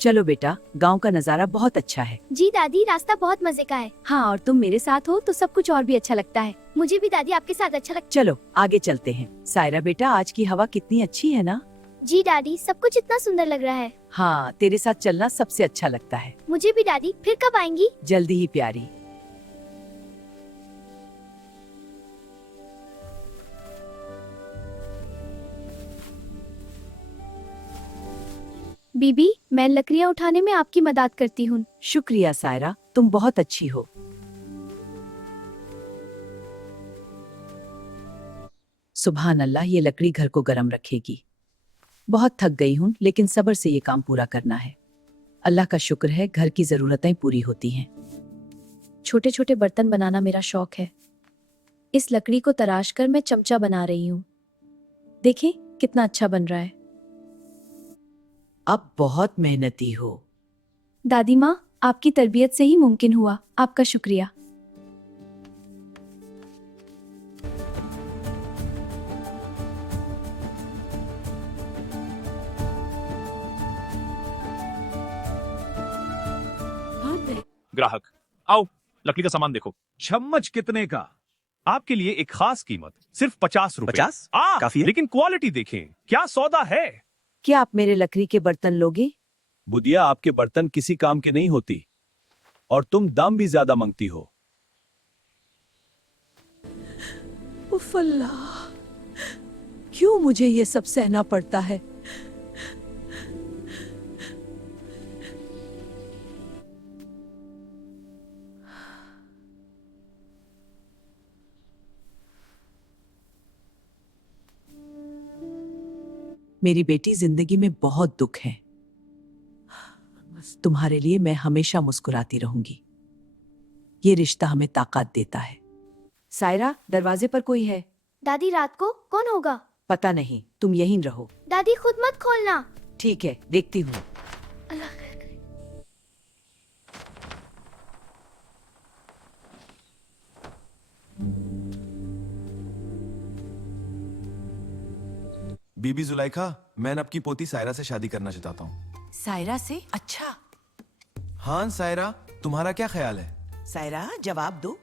चलो बेटा, गांव का नज़ारा बहुत अच्छा है। जी दादी, रास्ता बहुत मजे का है। हाँ, और तुम मेरे साथ हो तो सब कुछ और भी अच्छा लगता है। मुझे भी दादी आपके साथ अच्छा लगता चलो आगे चलते हैं। सायरा बेटा, आज की हवा कितनी अच्छी है ना? है। जी दादी, सब कुछ इतना सुंदर लग रहा है। हाँ, तेरे साथ चलना सबसे अच्छा लगता है। मुझे भी दादी, फिर कब आएंगी? जल्दी ही प्यारी। बीबी, मैं लकड़ियाँ उठाने में आपकी मदद करती हूँ। शुक्रिया सायरा, तुम बहुत अच्छी हो। सुभान अल्लाह, ये लकड़ी घर को गर्म रखेगी। बहुत थक गई हूँ, लेकिन सब्र से ये काम पूरा करना है। अल्लाह का शुक्र है, घर की जरूरतें पूरी होती हैं। छोटे छोटे बर्तन बनाना मेरा शौक है। इस लकड़ी को तराश कर मैं चमचा बना रही हूँ। देखें कितना अच्छा बन रहा है। अब बहुत मेहनती हो। दादी माँ, आपकी तरबियत से ही मुमकिन हुआ। आपका शुक्रिया। ग्राहक, आओ लकड़ी का सामान देखो। चम्मच कितने का? आपके लिए एक खास कीमत, सिर्फ 50 रुपए। 50? काफी है। लेकिन क्वालिटी देखें, क्या सौदा है। क्या आप मेरे लकड़ी के बर्तन लोगे? बुदिया, आपके बर्तन किसी काम के नहीं होती और तुम दाम भी ज्यादा मांगती हो। उफ अल्लाह, क्यों मुझे ये सब सहना पड़ता है? मेरी बेटी, जिंदगी में बहुत दुख है। तुम्हारे लिए मैं हमेशा मुस्कुराती रहूंगी। ये रिश्ता हमें ताकत देता है। सायरा, दरवाजे पर कोई है। दादी, रात को कौन होगा? पता नहीं, तुम यहीं रहो। दादी, खुद मत खोलना। ठीक है, देखती हूँ। अल्लाह खैर करे। बीबी जुलाइखा, मैं अब की पोती सायरा से शादी करना चाहता हूँ। सायरा से? अच्छा। हाँ सायरा, तुम्हारा क्या ख्याल है? सायरा, जवाब दो।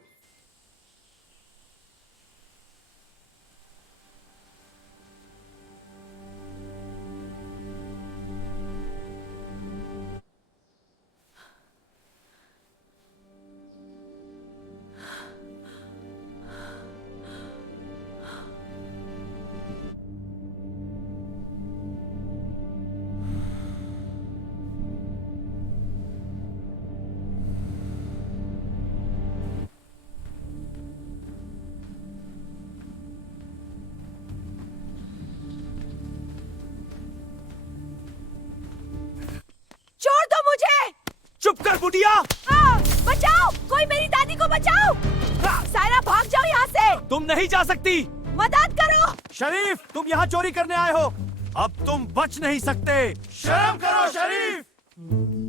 छोड़ दो मुझे! चुप कर बुढ़िया! बचाओ! कोई मेरी दादी को बचाओ! सायरा, भाग जाओ यहाँ से! तुम नहीं जा सकती। मदद करो! शरीफ, तुम यहाँ चोरी करने आए हो। अब तुम बच नहीं सकते। शर्म करो शरीफ।